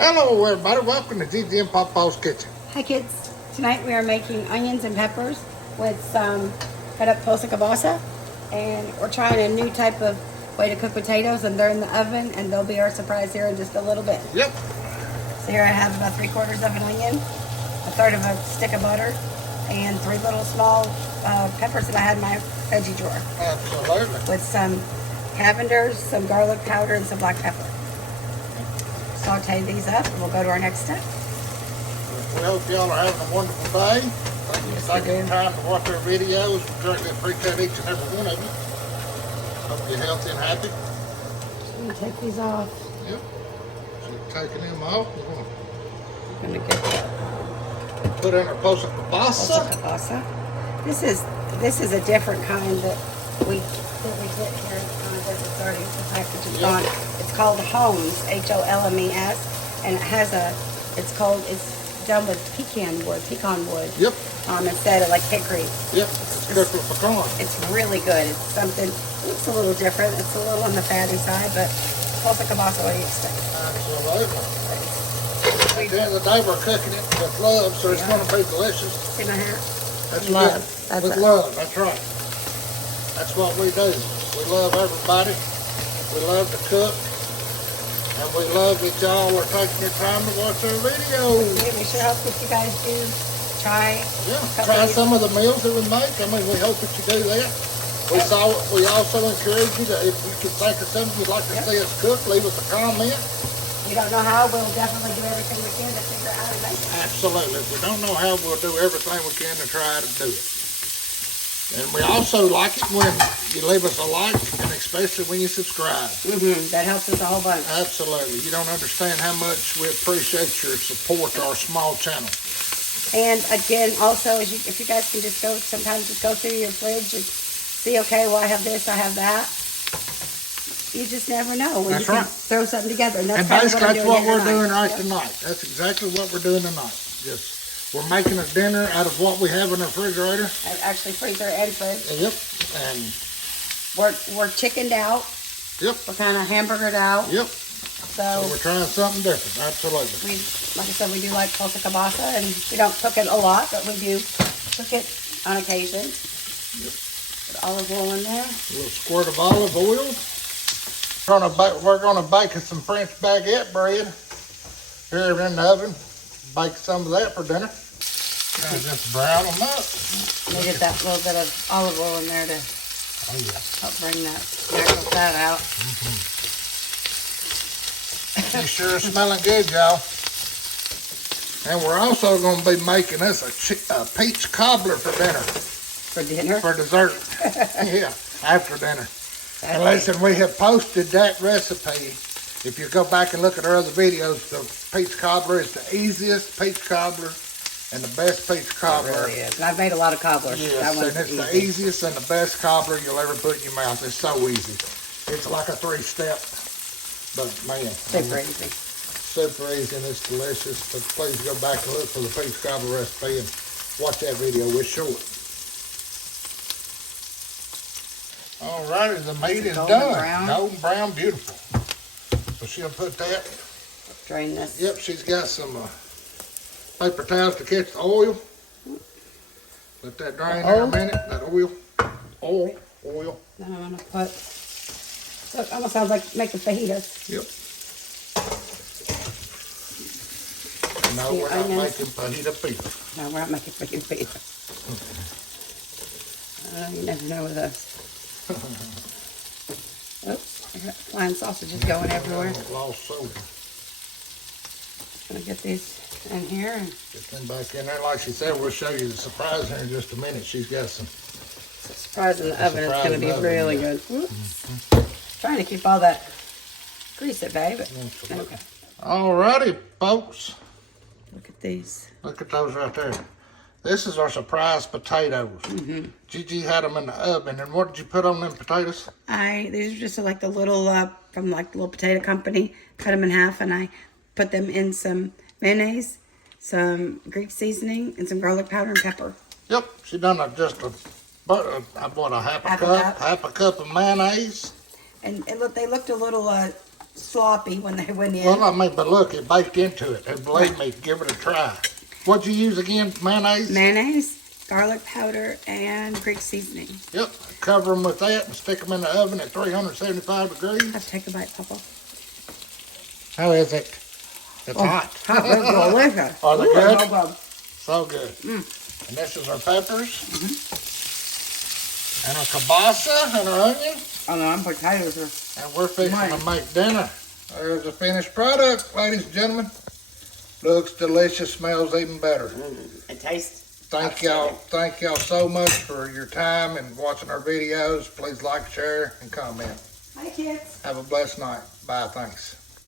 Hello everybody, welcome to Gigi and Papa's Kitchen. Hi kids. Tonight we are making onions and peppers with some cut up Polska Kielbasa, and we're trying a new type of way to cook potatoes, and they're in the oven, and they'll be our surprise here in just a little bit. Yep. So here I have about 3/4 of an onion, a third of a stick of butter, and 3 little small peppers that I had in my veggie drawer. Absolutely. With some Cavenders, some garlic powder, and some black pepper. Saute these up, and we'll go to our next step. We hope y'all are having a wonderful day. Thank you for taking the time to watch our videos. We greatly appreciate each and every one of you. Hope you're healthy and happy. I'm going to take these off. Yep. So you're taking them off. We're I'm going to get that. Put in our Polska Kielbasa. This is a different kind that we get here. It's kind of different starting the package is gone. It's called Holmes, Holmes, and it has it's done with pecan wood. Yep. Instead of like hickory. Yep. It's cooked with pecan. It's really good. It's something. It's a little different. It's a little on the fatty side, but Polska Kielbasa, what do you expect? Absolutely. At the end of the day, we're cooking it with love, so it's going to be delicious. See my hair? That's love. With love. That's right. That's what we do. We love everybody. We love to cook. And we love that y'all are taking your time to watch our videos. We sure hope that you guys do try. Yeah, try some of the meals that we make. I mean, we hope that you do that. We also encourage you that if you can think of something you'd like to see us cook, leave us a comment. You don't know how, we'll definitely do everything we can to figure out how to make it. Absolutely. If we don't know how, we'll do everything we can to try to do it. And we also like it when you leave us a like, and especially when you subscribe. That helps us a whole bunch. Absolutely. You don't understand how much we appreciate your support to our small channel. And again, also, if you guys can just sometimes just go through your fridge and see, okay, well, I have this, I have that. You just never know when That's you can right. throw something together. And Basically, that's what we're doing right tonight. That's exactly what we're doing tonight. We're making a dinner out of what we have in our refrigerator. Actually, freezer and fridge. Yep. And we're chickened out. Yep. We're kind of hamburgered out. Yep. So we're trying something different. Absolutely. Like I said, we do like Polska Kielbasa, and we don't cook it a lot, but we do cook it on occasion. Yep. Put olive oil in there. A little squirt of olive oil. We're gonna bake some French baguette bread here in the oven. Bake some of that for dinner. And just brown them up. We get that little bit of olive oil in there to help bring that natural fat out. You sure are smelling good, y'all. And we're also going to be making us a peach cobbler for dinner. For dinner? For dessert. Yeah, after dinner. And listen, we have posted that recipe. If you go back and look at our other videos, the peach cobbler is the easiest peach cobbler and the best peach cobbler. It really is. And I've made a lot of cobblers. Yes, and it's the easiest and the best cobbler you'll ever put in your mouth. It's so easy. It's like a 3-step, but man. Super easy. Super easy, and it's delicious. But please go back and look for the peach cobbler recipe and watch that video. We're short. Alrighty, the meat is done. Golden brown, beautiful. So she'll put that. Drain this. Yep, she's got some paper towels to catch the oil. Let that drain in a minute. That oil. Then I'm gonna put. So it almost sounds like making fajitas. Yep. No, we're not making fajita pita. No, we're not making fajita. You never know with us. Oops, I got flying sausages going everywhere. Lost soda. Gonna get these in here. And get them back in there. Like she said, we'll show you the surprise here in just a minute. She's got some. Surprise in the oven. It's gonna be really good. Trying to keep all that grease at bay, but okay. Alrighty, folks. Look at these. Look at those right there. This is our surprise potatoes. Gigi had them in the oven. And what did you put on them potatoes? These are just like the little, from like the little potato company. Cut them in half, and I put them in some mayonnaise, some Greek seasoning, and some garlic powder and pepper. Yep, she done half a cup of mayonnaise. And look, they looked a little sloppy when they went in. Well, I mean, but look, it baked into it. And believe me, give it a try. What'd you use again? Mayonnaise? Mayonnaise, garlic powder, and Greek seasoning. Yep. Cover them with that and stick them in the oven at 375 degrees. Let's take a bite, Papa. How is it? It's hot. Hot, that's delicious. Are they Ooh, good? so good. So good. And this is our peppers. And our kielbasa and our onion. Oh no, I'm potatoes are. And we're fixing to make dinner. There's the finished product, ladies and gentlemen. Looks delicious, smells even better. It tastes. Thank y'all so much for your time and watching our videos. Please like, share, and comment. Hi, kids. Have a blessed night. Bye, thanks.